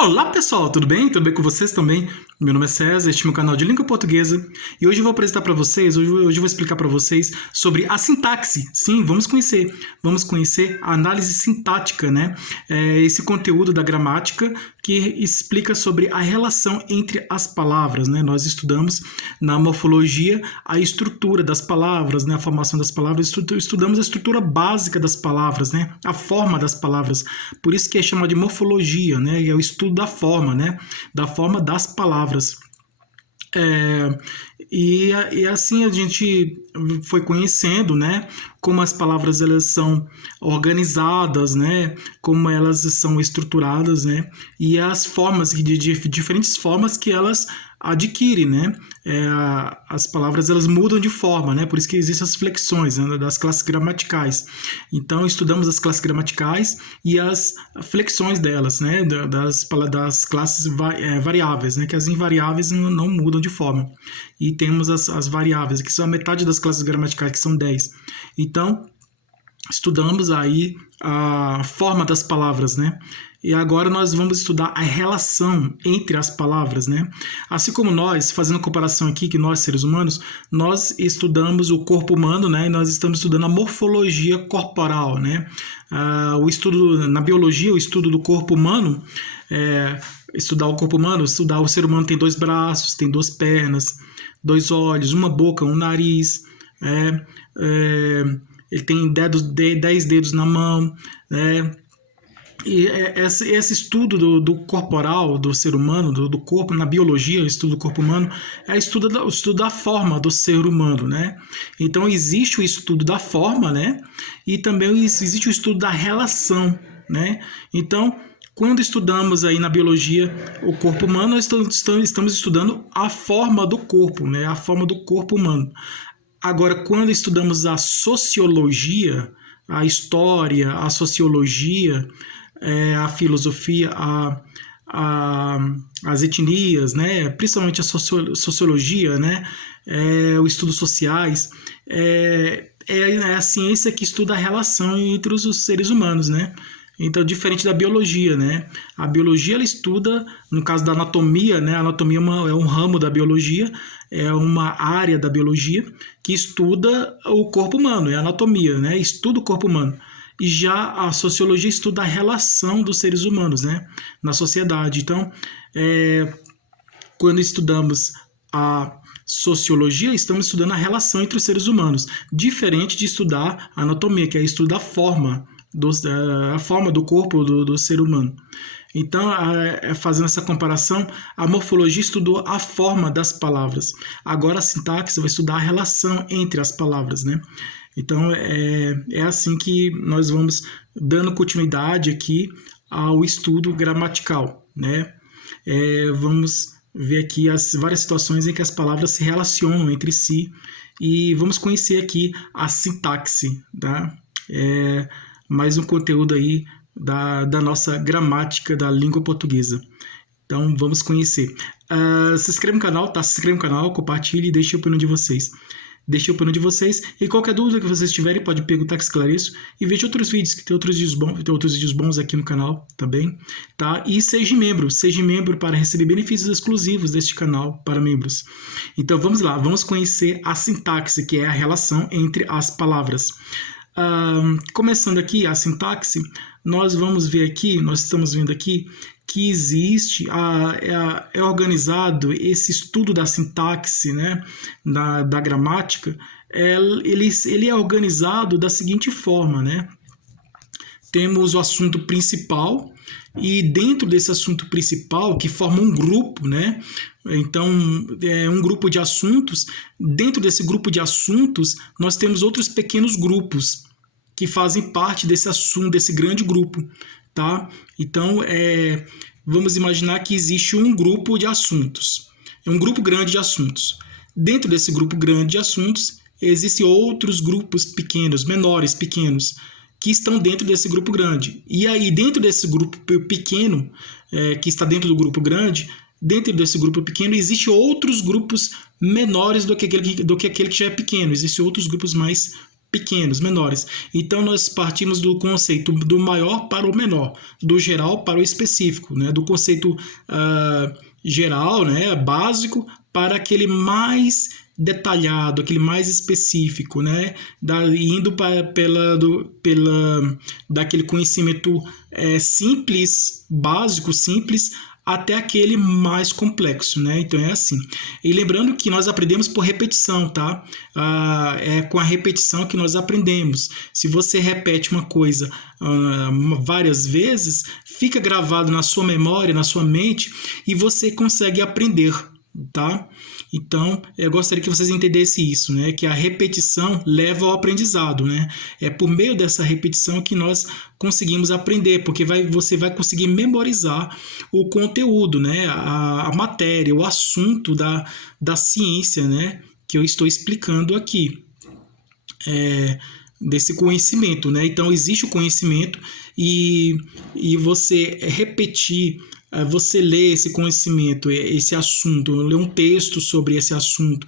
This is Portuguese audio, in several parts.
Olá pessoal, tudo bem? Tudo bem com vocês também? Meu nome é César, este é meu canal de língua portuguesa e hoje eu vou apresentar para vocês, hoje eu vou explicar para vocês sobre a sintaxe. Sim, vamos conhecer a análise sintática, né? Esse conteúdo da gramática que explica sobre a relação entre as palavras, né? Nós estudamos na morfologia a estrutura das palavras, né? A formação das palavras, estudamos a estrutura básica das palavras, né? A forma das palavras, por isso que é chamado de morfologia, né? É o estudo da forma, né? Da forma das palavras. E assim a gente foi conhecendo, né, como as palavras elas são organizadas, né, como elas são estruturadas, né, e as formas de diferentes formas que elas adquirem, né. As palavras elas mudam de forma, né, por isso que existem as flexões, né, das classes gramaticais. Então estudamos as classes gramaticais e as flexões delas, né, das classes variáveis, né, que as invariáveis não mudam de forma. E temos as variáveis, que são a metade das classes gramaticais, que são 10. Então, estudamos aí a forma das palavras, né? E agora nós vamos estudar a relação entre as palavras, né? Assim como nós, fazendo comparação aqui, que nós seres humanos, nós estudamos o corpo humano, né? E nós estamos estudando a morfologia corporal, né? O estudo na biologia, o estudo do corpo humano, estudar o corpo humano, estudar o ser humano tem 2 braços, tem 2 pernas, 2 olhos, uma boca, um nariz, ele tem 10 dedos na mão, né? E esse estudo do corporal do ser humano, do corpo, na biologia, o estudo do corpo humano, é o estudo da forma do ser humano, né? Então existe o estudo da forma, né? E também existe o estudo da relação, né? Então, quando estudamos aí na biologia o corpo humano, nós estamos estudando a forma do corpo, né? A forma do corpo humano. Agora, quando estudamos a sociologia, a história, a sociologia, a filosofia, as etnias, né? Principalmente a sociologia, né? Os estudos sociais, é a ciência que estuda a relação entre os seres humanos, né? Então, diferente da biologia, né? A biologia, ela estuda, no caso da anatomia, né? A anatomia é um ramo da biologia, é uma área da biologia que estuda o corpo humano, é a anatomia, né? Estuda o corpo humano. E já a sociologia estuda a relação dos seres humanos, né? Na sociedade. Então, quando estudamos a sociologia, estamos estudando a relação entre os seres humanos, diferente de estudar a anatomia, que é estudo da forma, a forma do corpo do ser humano. Então, fazendo essa comparação, a morfologia estudou a forma das palavras. Agora a sintaxe vai estudar a relação entre as palavras, né? Então, é assim que nós vamos dando continuidade aqui ao estudo gramatical, né? Vamos ver aqui as várias situações em que as palavras se relacionam entre si e vamos conhecer aqui a sintaxe, tá? Mais um conteúdo aí da nossa gramática da língua portuguesa. Então, vamos conhecer. Se inscreve no canal, tá? Se inscreve no canal, compartilhe e deixe a opinião de vocês. Deixe a opinião de vocês e qualquer dúvida que vocês tiverem pode perguntar que esclareço e veja outros vídeos, que tem outros vídeos bons aqui no canal também, tá? E seja membro para receber benefícios exclusivos deste canal para membros. Então vamos lá, vamos conhecer a sintaxe, que é a relação entre as palavras. Começando aqui a sintaxe, nós estamos vendo aqui que existe, é organizado esse estudo da sintaxe, né, da gramática, ele é organizado da seguinte forma, né? Temos o assunto principal e dentro desse assunto principal, que forma um grupo, né? Então, um grupo de assuntos. Dentro desse grupo de assuntos, nós temos outros pequenos grupos que fazem parte desse assunto, desse grande grupo, tá? Então, vamos imaginar que existe um grupo de assuntos, um grupo grande de assuntos. Dentro desse grupo grande de assuntos, existem outros grupos pequenos, menores, pequenos, que estão dentro desse grupo grande. E aí, dentro desse grupo pequeno, que está dentro do grupo grande, dentro desse grupo pequeno, existem outros grupos menores do que aquele que já é pequeno. Existem outros grupos mais pequenos, menores. Então, nós partimos do conceito do maior para o menor, do geral para o específico, né? Do conceito geral, né? Básico, para aquele mais detalhado, aquele mais específico, né? Indo daquele conhecimento simples, básico, simples, até aquele mais complexo, né? Então é assim. E lembrando que nós aprendemos por repetição, tá? É com a repetição que nós aprendemos. Se você repete uma coisa várias vezes, fica gravado na sua memória, na sua mente, e você consegue aprender, tá? Então, eu gostaria que vocês entendessem isso, né? Que a repetição leva ao aprendizado, né? É por meio dessa repetição que nós conseguimos aprender, porque você vai conseguir memorizar o conteúdo, né? A matéria, o assunto da ciência, né? Que eu estou explicando aqui. Desse conhecimento, né? Então, existe o conhecimento e você repetir, você lê esse conhecimento, esse assunto, ler um texto sobre esse assunto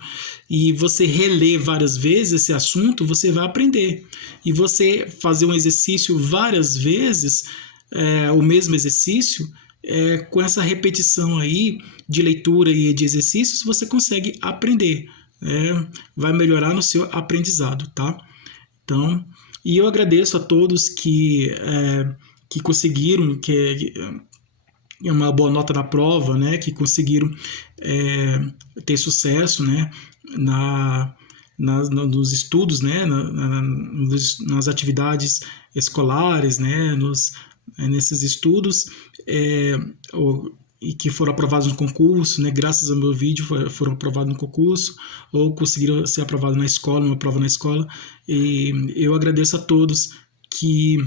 e você reler várias vezes esse assunto, você vai aprender. E você fazer um exercício várias vezes, o mesmo exercício, com essa repetição aí de leitura e de exercícios, você consegue aprender. Vai melhorar no seu aprendizado, tá? Então, e eu agradeço a todos que conseguiram, uma boa nota na prova, né, que conseguiram ter sucesso, né, nos estudos, né, nas atividades escolares, né, nesses estudos, e que foram aprovados no concurso, né, graças ao meu vídeo foram aprovados no concurso, ou conseguiram ser aprovados na escola, uma prova na escola, e eu agradeço a todos que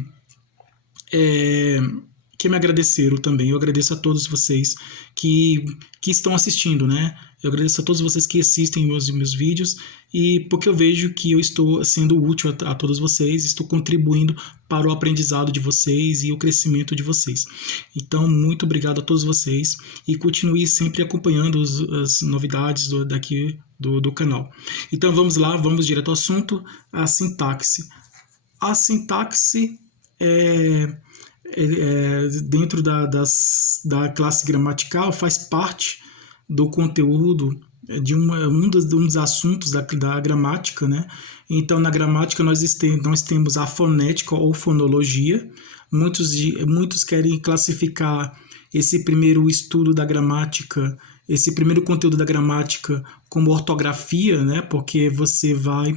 me agradeceram também. Eu agradeço a todos vocês que estão assistindo, né? Eu agradeço a todos vocês que assistem meus vídeos, e porque eu vejo que eu estou sendo útil a todos vocês, estou contribuindo para o aprendizado de vocês e o crescimento de vocês. Então, muito obrigado a todos vocês e continue sempre acompanhando as novidades do canal. Então, vamos lá, vamos direto ao assunto, a sintaxe. A sintaxe dentro da classe gramatical faz parte do conteúdo de um dos assuntos da gramática, né? Então, na gramática nós temos a fonética ou fonologia. Muitos querem classificar esse primeiro estudo da gramática, esse primeiro conteúdo da gramática como ortografia, né? Porque você vai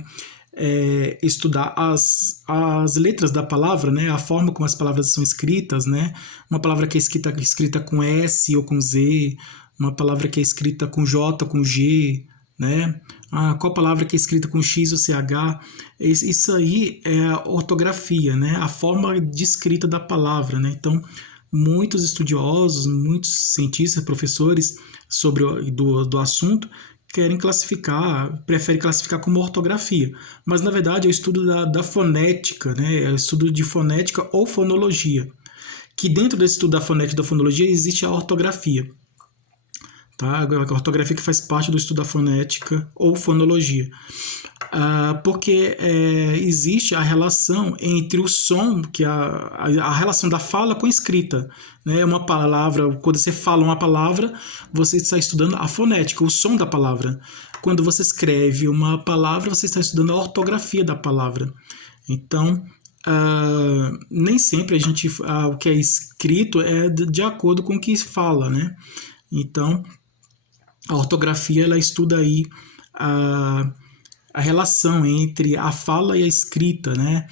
estudar as letras da palavra, né? A forma como as palavras são escritas, né? Uma palavra que é escrita com S ou com Z, uma palavra que é escrita com J, com G, né? Qual palavra que é escrita com X ou CH? Isso aí é a ortografia, né? A forma de escrita da palavra, né? Então, muitos estudiosos, muitos cientistas, professores do assunto preferem classificar como ortografia, mas na verdade é o estudo da fonética, né? É o estudo de fonética ou fonologia, que dentro desse estudo da fonética e da fonologia existe a ortografia, tá? A ortografia que faz parte do estudo da fonética ou fonologia, porque existe a relação entre o som, que a relação da fala com a escrita, né? Uma palavra, quando você fala uma palavra, você está estudando a fonética, o som da palavra. Quando você escreve uma palavra, você está estudando a ortografia da palavra. Então, nem sempre o que é escrito é de acordo com o que fala, né? Então, a ortografia ela estuda aí a relação entre a fala e a escrita, né?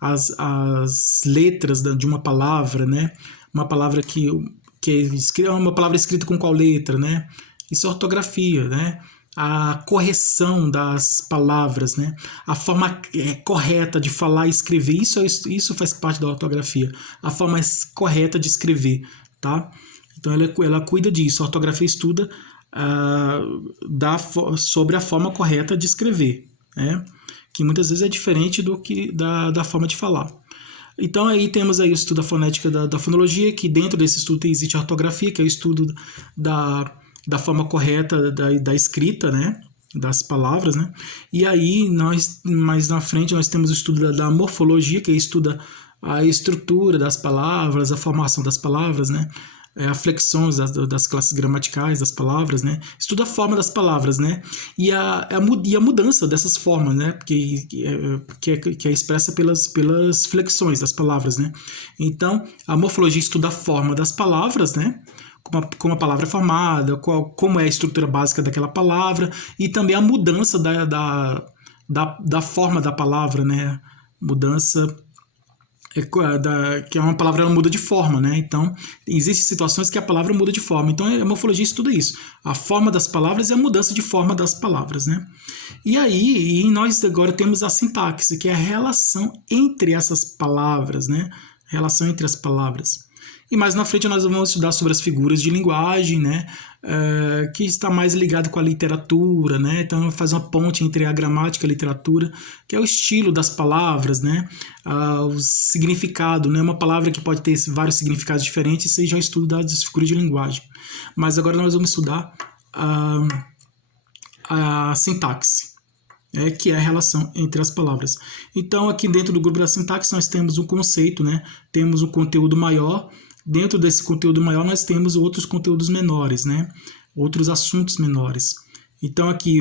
As letras de uma palavra, né? Uma palavra que é uma palavra escrita com qual letra, né? Isso é ortografia, né? A correção das palavras, né? A forma correta de falar e escrever, isso faz parte da ortografia. A forma correta de escrever, tá? Então ela cuida disso. A ortografia estuda sobre a forma correta de escrever, né? Que muitas vezes é diferente da forma de falar. Então aí temos aí o estudo da fonética da fonologia, que dentro desse estudo existe a ortografia, que é o estudo da forma correta da escrita, né? das palavras, né? E aí, mais na frente, nós temos o estudo da morfologia, que estuda a estrutura das palavras, a formação das palavras, né? As flexões das classes gramaticais das palavras, né? Estuda a forma das palavras, né? E a mudança dessas formas, né? Que é expressa pelas flexões das palavras, né? Então, a morfologia estuda a forma das palavras, né? Como a palavra é formada, como é a estrutura básica daquela palavra, e também a mudança da forma da palavra, né? Mudança que é uma palavra, ela muda de forma, né? Então, existem situações que a palavra muda de forma. Então, a morfologia estuda isso. A forma das palavras e a mudança de forma das palavras, né? E aí, nós agora temos a sintaxe, que é a relação entre essas palavras, né? Relação entre as palavras. E mais na frente nós vamos estudar sobre as figuras de linguagem, né? Que está mais ligado com a literatura, né? Então faz uma ponte entre a gramática e a literatura, que é o estilo das palavras, né? O significado, né? Uma palavra que pode ter vários significados diferentes, isso aí já é o estudo das figuras de linguagem. Mas agora nós vamos estudar a sintaxe, que é a relação entre as palavras. Então aqui dentro do grupo da sintaxe nós temos um conceito, né? Temos um conteúdo maior. Dentro desse conteúdo maior, nós temos outros conteúdos menores, né? Outros assuntos menores. Então, aqui,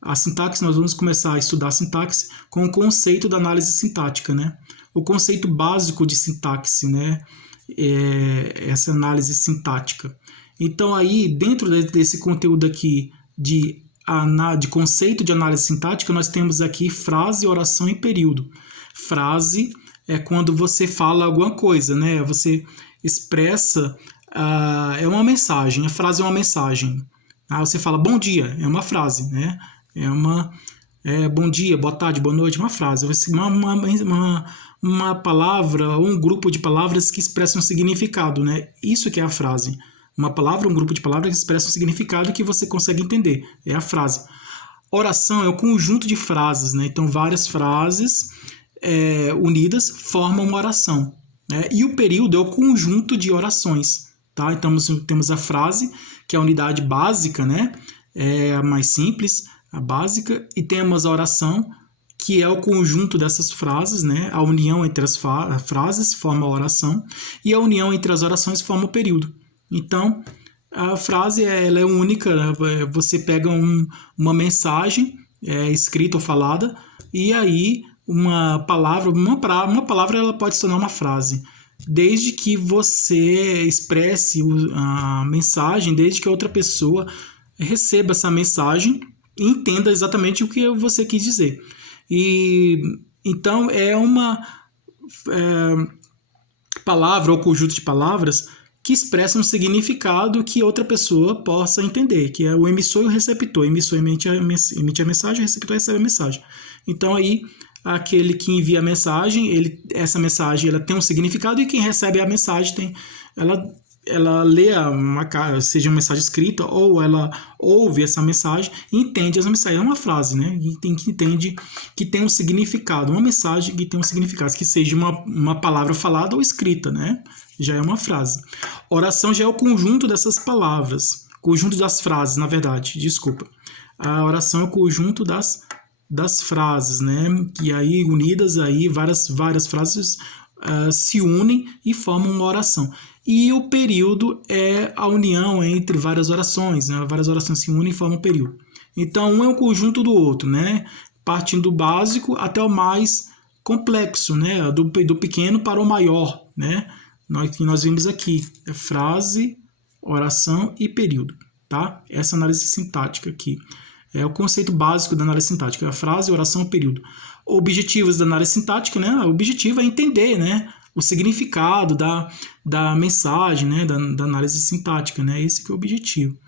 a sintaxe, nós vamos começar a estudar a sintaxe com o conceito da análise sintática, né? O conceito básico de sintaxe, né? Essa análise sintática. Então, aí, dentro desse conteúdo aqui de conceito de análise sintática, nós temos aqui frase, oração e período. Frase é quando você fala alguma coisa, né? Você expressa, é uma mensagem, a frase é uma mensagem. Você fala bom dia, é uma frase, né? Bom dia, boa tarde, boa noite, uma frase. Uma palavra ou um grupo de palavras que expressam um significado, né? Isso que é a frase. Uma palavra, um grupo de palavras que expressam um significado que você consegue entender, é a frase. Oração é o conjunto de frases, né? Então, várias frases unidas formam uma oração, né? E o período é o conjunto de orações, tá? Então temos a frase, que é a unidade básica, né? É a mais simples, a básica, e temos a oração, que é o conjunto dessas frases, né? A união entre as frases forma a oração, e a união entre as orações forma o período. Então, a frase ela é única, né? Você pega uma mensagem escrita ou falada, e aí uma palavra ela pode se tornar uma frase, desde que você expresse a mensagem, desde que a outra pessoa receba essa mensagem e entenda exatamente o que você quis dizer. E então é uma palavra ou conjunto de palavras que expressa um significado que outra pessoa possa entender, que é o emissor e o receptor. O emissor emite a mensagem, o receptor recebe a mensagem. Então aí aquele que envia a mensagem, essa mensagem ela tem um significado, e quem recebe a mensagem ela lê seja uma mensagem escrita, ou ela ouve essa mensagem e entende essa mensagem. É uma frase, né? E entende que tem um significado, uma mensagem que tem um significado, que seja uma palavra falada ou escrita, né? Já é uma frase. Oração já é o conjunto dessas palavras, conjunto das frases, na verdade, desculpa. A oração é o conjunto das frases, né? E aí unidas aí várias frases se unem e formam uma oração. E o período é a união entre várias orações, né? Várias orações se unem e formam um período. Então um é um conjunto do outro, né? Partindo do básico até o mais complexo, né? Do pequeno para o maior, né? Nós vimos aqui frase, oração e período, tá? Essa análise sintática aqui. É o conceito básico da análise sintática, a frase, oração e período. Objetivos da análise sintática, né? O objetivo é entender, né? O significado da mensagem, né? Da análise sintática, né? Esse que é o objetivo.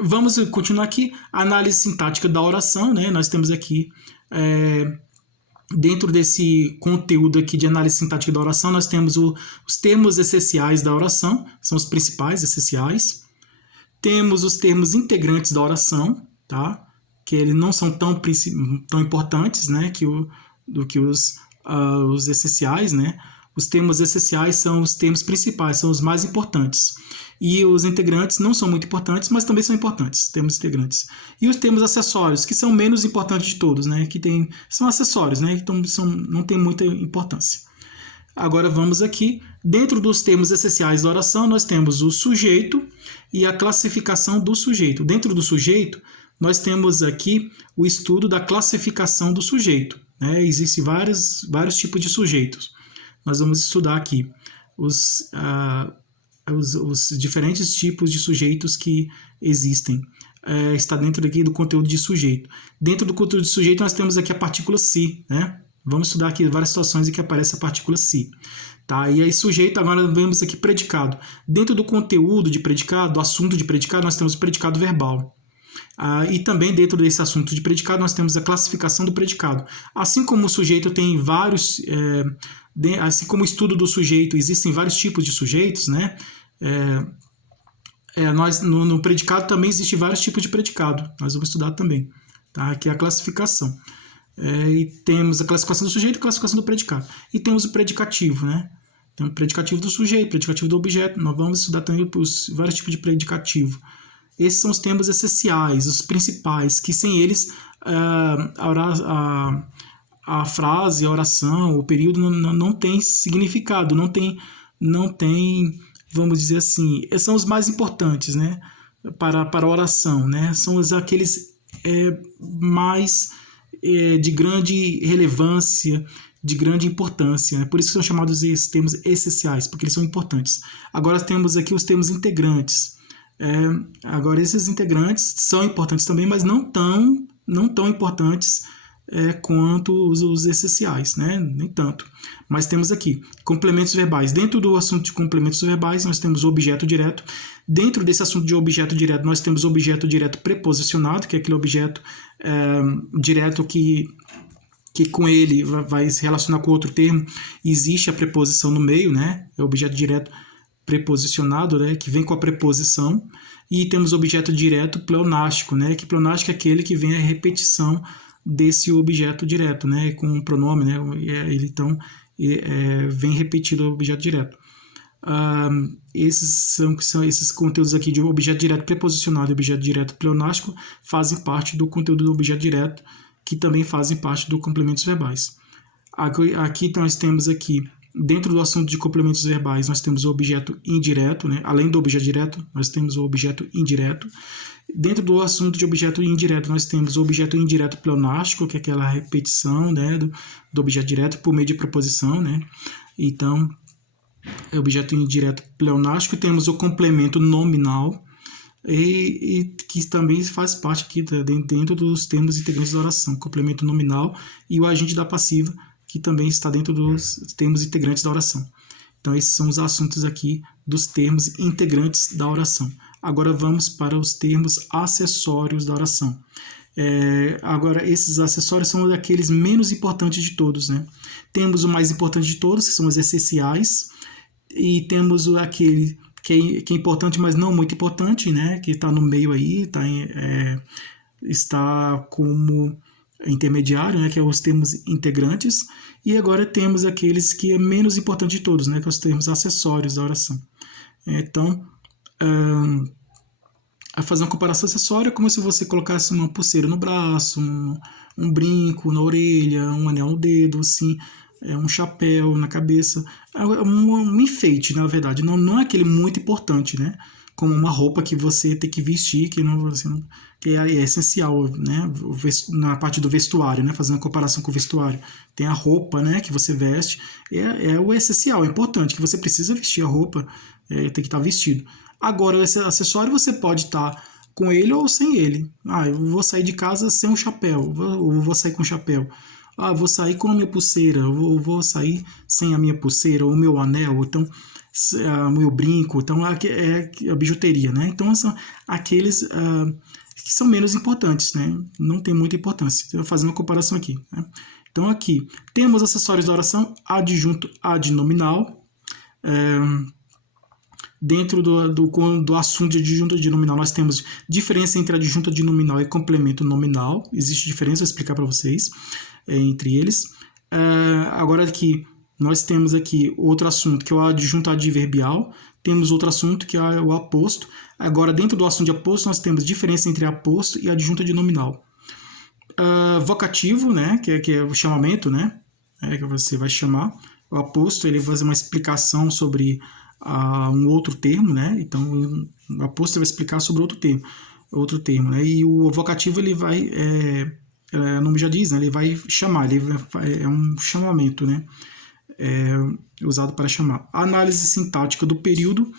Vamos continuar aqui. A análise sintática da oração, né? Nós temos aqui, dentro desse conteúdo aqui de análise sintática da oração, nós temos os termos essenciais da oração, são os principais, essenciais. Temos os termos integrantes da oração, tá? Que eles não são tão importantes, né? do que os essenciais, né? Os termos essenciais são os termos principais, são os mais importantes. E os integrantes não são muito importantes, mas também são importantes, termos integrantes. E os termos acessórios, que são menos importantes de todos, né? São acessórios, né? Então não tem muita importância. Agora vamos aqui, dentro dos termos essenciais da oração, nós temos o sujeito e a classificação do sujeito. Dentro do sujeito, nós temos aqui o estudo da classificação do sujeito, né? Existem vários tipos de sujeitos. Nós vamos estudar aqui os diferentes tipos de sujeitos que existem. Está dentro aqui do conteúdo de sujeito. Dentro do conteúdo de sujeito, nós temos aqui a partícula se, né? Vamos estudar aqui várias situações em que aparece a partícula se. Tá? E aí, sujeito, agora vemos aqui predicado. Dentro do conteúdo de predicado, do assunto de predicado, nós temos o predicado verbal. E também dentro desse assunto de predicado, nós temos a classificação do predicado. Assim como o sujeito tem vários... assim como o estudo do sujeito, existem vários tipos de sujeitos, né? No predicado também existem vários tipos de predicado. Nós vamos estudar também. Tá? Aqui é a classificação. E temos a classificação do sujeito e a classificação do predicado. E temos o predicativo, né? Tem o predicativo do sujeito, o predicativo do objeto. Nós vamos estudar também os vários tipos de predicativo. Esses são os termos essenciais, os principais, que sem eles a frase, a oração, o período não tem significado, não tem, vamos dizer assim, são os mais importantes, né? Para a oração, né? São aqueles mais... de grande relevância, de grande importância, né? Por isso que são chamados esses termos essenciais, porque eles são importantes. Agora temos aqui os termos integrantes. Agora esses integrantes são importantes também, mas não tão importantes quanto os essenciais, né? Nem tanto. Mas temos aqui complementos verbais. Dentro do assunto de complementos verbais, nós temos o objeto direto. Dentro desse assunto de objeto direto, nós temos o objeto direto preposicionado, que é aquele objeto direto que com ele vai se relacionar com outro termo. Existe a preposição no meio, né? É o objeto direto preposicionado, né? Que vem com a preposição. E temos o objeto direto pleonástico, né? Que pleonástico é aquele que vem a repetição desse objeto direto, né? Com um pronome, né? Ele então vem repetido o objeto direto. Esses são esses conteúdos aqui de objeto direto preposicionado e objeto direto pleonástico fazem parte do conteúdo do objeto direto, que também fazem parte do complementos verbais. Aqui nós temos aqui, dentro do assunto de complementos verbais, nós temos o objeto indireto, né? Além do objeto direto, nós temos o objeto indireto. Dentro do assunto de objeto indireto, nós temos o objeto indireto pleonástico, que é aquela repetição, né, do objeto direto por meio de preposição, né? Então, é objeto indireto pleonástico. Temos o complemento nominal, e que também faz parte aqui dentro dos termos integrantes da oração. Complemento nominal e o agente da passiva, que também está dentro dos termos integrantes da oração. Então, esses são os assuntos aqui dos termos integrantes da oração. Agora vamos para os termos acessórios da oração. Agora, esses acessórios são aqueles menos importantes de todos, né? Temos o mais importante de todos, que são os essenciais, e temos aquele que é importante, mas não muito importante, né? Que está no meio aí, está como intermediário, né? Que é os termos integrantes. E agora temos aqueles que é menos importante de todos, né? Que é os termos acessórios da oração. Então, a fazer uma comparação acessória é como se você colocasse uma pulseira no braço, um brinco na orelha, um anel no dedo, assim, um chapéu na cabeça, um enfeite, na verdade, não é aquele muito importante, né? Como uma roupa que você tem que vestir, que é essencial, né? Na parte do vestuário, né? Fazendo uma comparação com o vestuário. Tem a roupa, né? Que você veste, é o essencial, é importante, que você precisa vestir a roupa, tem que estar vestido. Agora, esse acessório você pode estar com ele ou sem ele. Eu vou sair de casa sem um chapéu, ou vou sair com um chapéu. Vou sair com a minha pulseira, ou vou sair sem a minha pulseira, ou o meu anel, então o meu brinco, então é a bijuteria, né? Então são aqueles que são menos importantes, né? Não tem muita importância. Eu vou fazer uma comparação aqui, né? Então aqui temos acessórios da oração, adjunto adnominal. Dentro do assunto de adjunto adnominal, nós temos diferença entre adjunto adnominal e complemento nominal. Existe diferença, vou explicar para vocês entre eles. Agora aqui, nós temos aqui outro assunto, que é o adjunto adverbial, temos outro assunto, que é o aposto. Agora, dentro do assunto de aposto, nós temos diferença entre aposto e adjunto adnominal. Vocativo, né, que é o chamamento, né, que você vai chamar. O aposto, ele vai fazer uma explicação sobre um outro termo, né, então o aposto vai explicar sobre outro termo, né, e o vocativo, ele vai, o nome já diz, né, ele vai chamar, é um chamamento, né, usado para chamar. A análise sintática do período.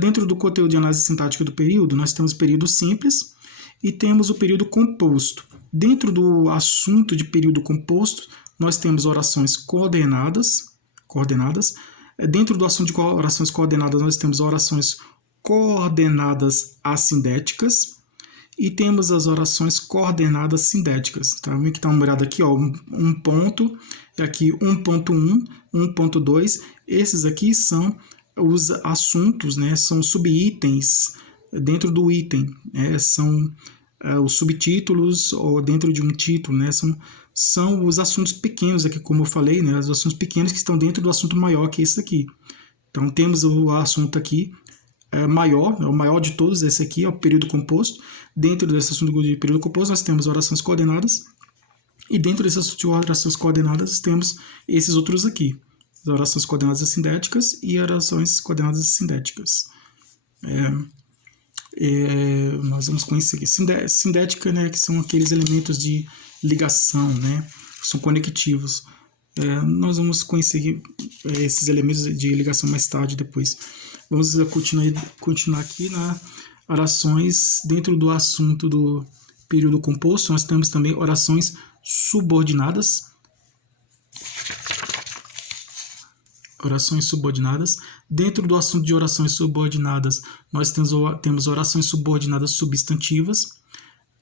Dentro do conteúdo de análise sintática do período, nós temos o período simples e temos o período composto. Dentro do assunto de período composto, nós temos orações coordenadas. Dentro do assunto de orações coordenadas, nós temos orações coordenadas assindéticas e temos as orações coordenadas sindéticas. Tá? Vamos dar uma olhada aqui, ó, um ponto, aqui 1.1, 1.2, esses aqui são os assuntos, né, são subitens dentro do item, né, são os subtítulos ou dentro de um título, né, são os assuntos pequenos aqui, como eu falei, né, os assuntos pequenos que estão dentro do assunto maior, que é esse aqui. Então, temos o assunto aqui maior, o maior de todos, esse aqui é o período composto. Dentro desse assunto de período composto, nós temos orações coordenadas, e dentro desse assunto de orações coordenadas, temos esses outros aqui. As orações coordenadas assindéticas e orações coordenadas assindéticas. Nós vamos conhecer aqui. Sindética, né, que são aqueles elementos de ligação, né, que são conectivos. Nós vamos conhecer esses elementos de ligação mais tarde, depois. Vamos continuar aqui na orações dentro do assunto do período composto. Nós temos também orações subordinadas. Orações subordinadas. Dentro do assunto de orações subordinadas, nós temos orações subordinadas substantivas.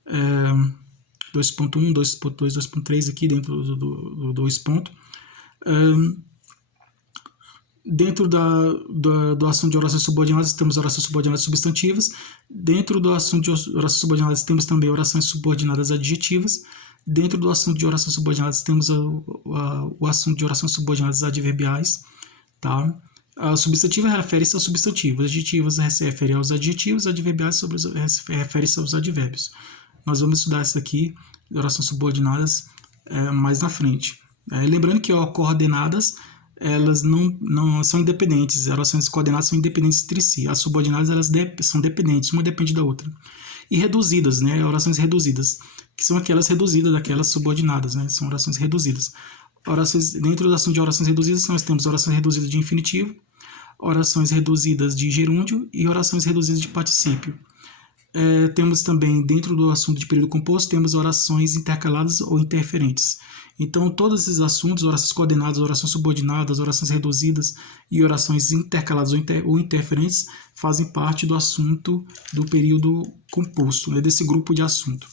2.1, 2.2, 2.3 aqui dentro do 2 ponto. Dentro do assunto de orações subordinadas, temos orações subordinadas substantivas. Dentro do assunto de orações subordinadas, temos também orações subordinadas adjetivas. Dentro do assunto de orações subordinadas, temos o assunto de orações subordinadas adverbiais. Tá? A substantiva refere-se aos substantivos, adjetivos se referem aos adjetivos, adverbiais refere-se aos advérbios. Nós vamos estudar isso aqui, orações subordinadas, mais na frente. Lembrando que coordenadas, elas não são independentes, as orações coordenadas são independentes entre si, as subordinadas elas são dependentes, uma depende da outra. E reduzidas, né, orações reduzidas, que são aquelas reduzidas daquelas subordinadas, né, são orações reduzidas. Dentro da ação de orações reduzidas, nós temos orações reduzidas de infinitivo, orações reduzidas de gerúndio e orações reduzidas de particípio. Temos também, dentro do assunto de período composto, temos orações intercaladas ou interferentes. Então, todos esses assuntos, orações coordenadas, orações subordinadas, orações reduzidas e orações intercaladas ou interferentes, fazem parte do assunto do período composto, né, desse grupo de assunto.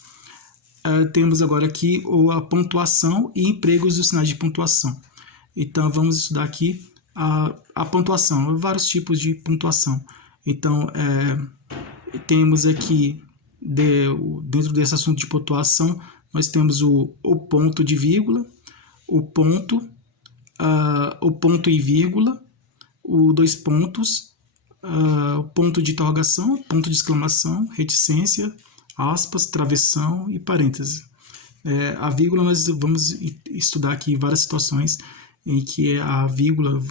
Temos agora aqui a pontuação e empregos dos sinais de pontuação. Então, vamos estudar aqui a pontuação, vários tipos de pontuação. Então, temos aqui, dentro desse assunto de pontuação, nós temos o ponto de vírgula, o ponto e vírgula, o 2 pontos, o ponto de interrogação, ponto de exclamação, reticência, aspas, travessão e parêntese. A vírgula, nós vamos estudar aqui várias situações em que a vírgula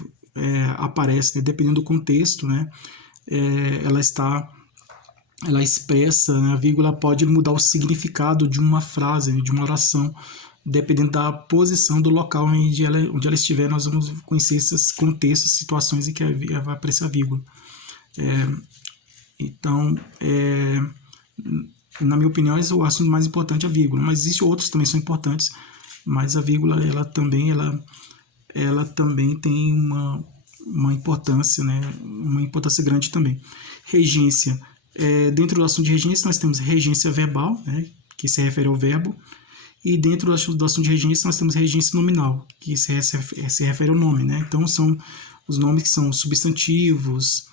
aparece, né, dependendo do contexto, né, ela expressa, né, a vírgula pode mudar o significado de uma frase, de uma oração, dependendo da posição do local onde ela estiver. Nós vamos conhecer esses contextos, situações em que vai aparecer a vírgula. Então, na minha opinião, o assunto mais importante é a vírgula, mas existem outros que também são importantes, mas a vírgula ela também tem uma importância, né, uma importância grande também. Regência. Dentro do assunto de regência, nós temos regência verbal, né, que se refere ao verbo, e dentro do assunto de regência, nós temos regência nominal, que se refere ao nome, né? Então, são os nomes que são substantivos,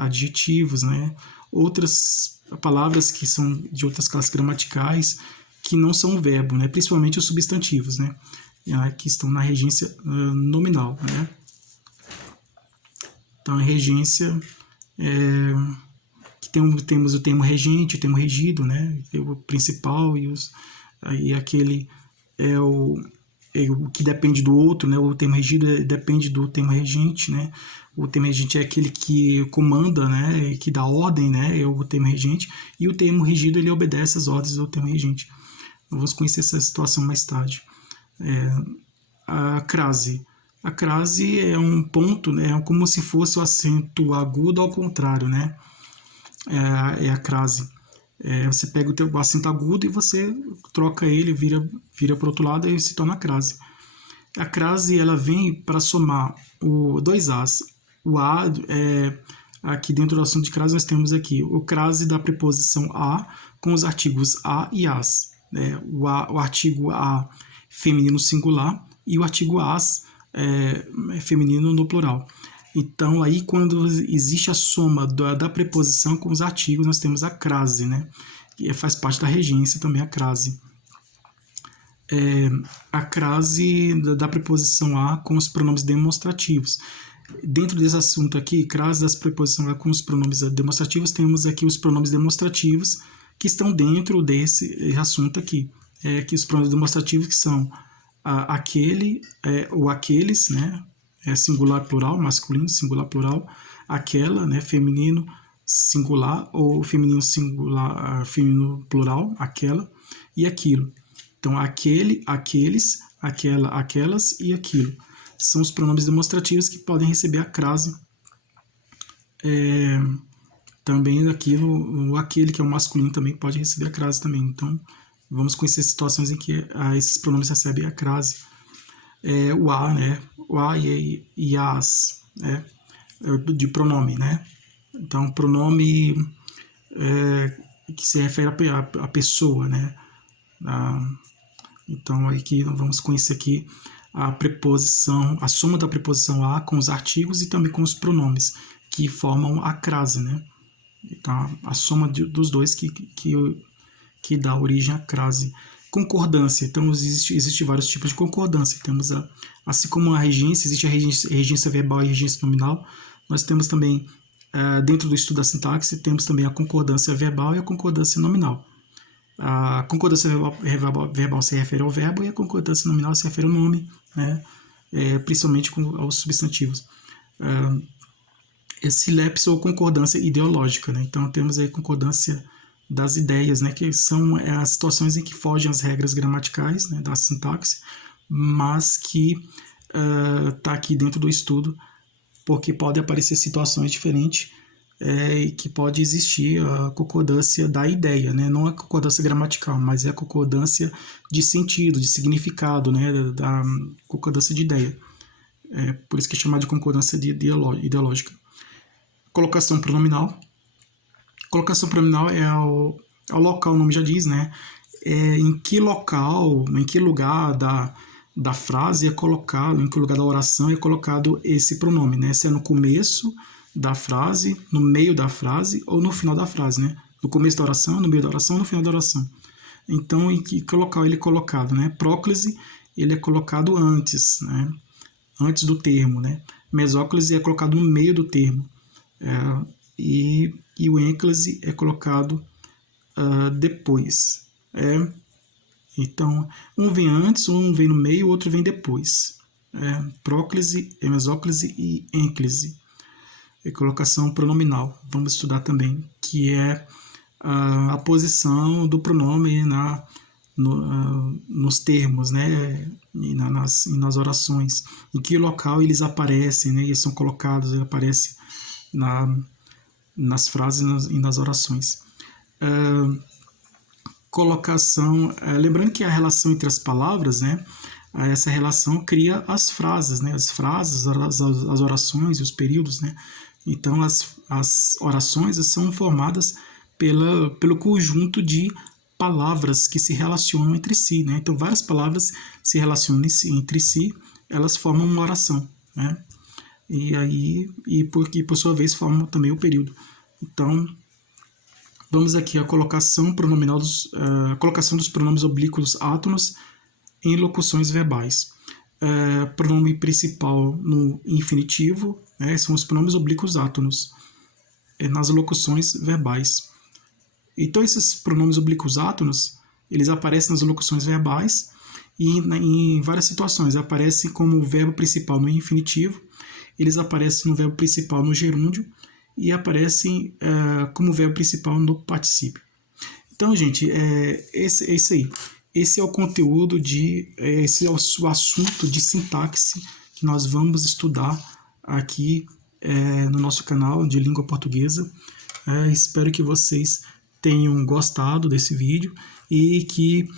adjetivos, né? Outras palavras que são de outras classes gramaticais, que não são verbo, né? Principalmente os substantivos, né? que estão na regência nominal, né? Então, a regência que temos o termo regente, o termo regido, né? O principal e aquele é o que depende do outro, né? O termo regido depende do termo regente, né? O termo regente é aquele que comanda, né? Que dá ordem, né? É o termo regente. E o termo regido, ele obedece às ordens do termo regente. Vamos conhecer essa situação mais tarde. A crase. A crase é um ponto, né? Como se fosse o acento agudo ao contrário, né? É a crase. Você pega o acento agudo e você troca ele, vira para o outro lado e se torna a crase. A crase, ela vem para somar dois As. O A, aqui dentro do assunto de crase, nós temos aqui o crase da preposição a com os artigos a e as. O artigo a feminino singular e o artigo as feminino no plural. Então, aí, quando existe a soma da preposição com os artigos, nós temos a crase, né? Que faz parte da regência também, a crase. A crase da preposição a com os pronomes demonstrativos. Dentro desse assunto aqui, crase das preposições a com os pronomes demonstrativos, temos aqui os pronomes demonstrativos que estão dentro desse assunto aqui. Que os pronomes demonstrativos que são aquele, ou aqueles, né? Singular plural, masculino, singular plural, aquela, né, feminino singular, ou feminino singular, feminino plural, aquela, e aquilo. Então, aquele, aqueles, aquela, aquelas e aquilo. São os pronomes demonstrativos que podem receber a crase. Também aquele que é o masculino também pode receber a crase também. Então, vamos conhecer situações em que esses pronomes recebem a crase. O a, né? O a e as, né? De pronome, né? Então, pronome que se refere à pessoa, né? Então, aqui nós vamos conhecer aqui a soma da preposição a com os artigos e também com os pronomes, que formam a crase, né? Então, a soma dos dois que dá origem à crase. Concordância. Então, existe vários tipos de concordância. Temos assim como a regência, existe a regência verbal e a regência nominal. Nós temos também, dentro do estudo da sintaxe, temos também a concordância verbal e a concordância nominal. A concordância verbal se refere ao verbo e a concordância nominal se refere ao nome, né? Principalmente aos substantivos. Silepse ou concordância ideológica, né? Então, temos aí concordância das ideias, né, que são as situações em que fogem às regras gramaticais, né, da sintaxe, mas que está aqui dentro do estudo, porque pode aparecer situações diferentes e que pode existir a concordância da ideia, né, não a concordância gramatical, mas é a concordância de sentido, de significado, né, da concordância de ideia. Por isso que é chamado de concordância ideológica. Colocação pronominal. Colocação pronominal é o local, o nome já diz, né? Em que local, em que lugar da frase é colocado, em que lugar da oração é colocado esse pronome, né? Se é no começo da frase, no meio da frase ou no final da frase, né? No começo da oração, no meio da oração ou no final da oração. Então, em que local ele é colocado, né? Próclise, ele é colocado antes, né? Antes do termo, né? Mesóclise é colocado no meio do termo. E o ênclase é colocado depois. Então, um vem antes, um vem no meio, o outro vem depois. Próclise, mesóclise e ênclase. Colocação pronominal. Vamos estudar também, que é a posição do pronome nos termos, né? E nas orações. Em que local eles aparecem, né? Eles são colocados, eles aparecem nas frases e nas orações. Colocação, lembrando que a relação entre as palavras, né, essa relação cria as frases, né, as orações e os períodos, né. Então as orações são formadas pelo conjunto de palavras que se relacionam entre si, né. Então várias palavras se relacionam entre si, elas formam uma oração, né. Por sua vez formam também o período. Então, vamos aqui à colocação pronominal colocação dos pronomes oblíquos átonos em locuções verbais. Pronome principal no infinitivo, né, são os pronomes oblíquos átonos nas locuções verbais. Então, esses pronomes oblíquos átonos, eles aparecem nas locuções verbais e em várias situações. Aparecem como verbo principal no infinitivo, eles aparecem no verbo principal no gerúndio e aparecem como verbo principal no particípio. Então, gente, é isso aí. Esse é o conteúdo esse é o assunto de sintaxe que nós vamos estudar aqui no nosso canal de língua portuguesa. Espero que vocês tenham gostado desse vídeo e que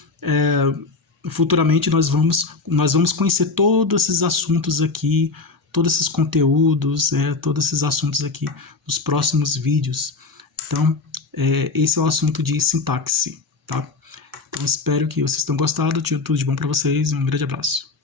futuramente nós vamos conhecer todos esses assuntos aqui, todos esses conteúdos, todos esses assuntos aqui nos próximos vídeos. Então, esse é o assunto de sintaxe, tá? Então, espero que vocês tenham gostado. Tudo de bom para vocês. Um grande abraço.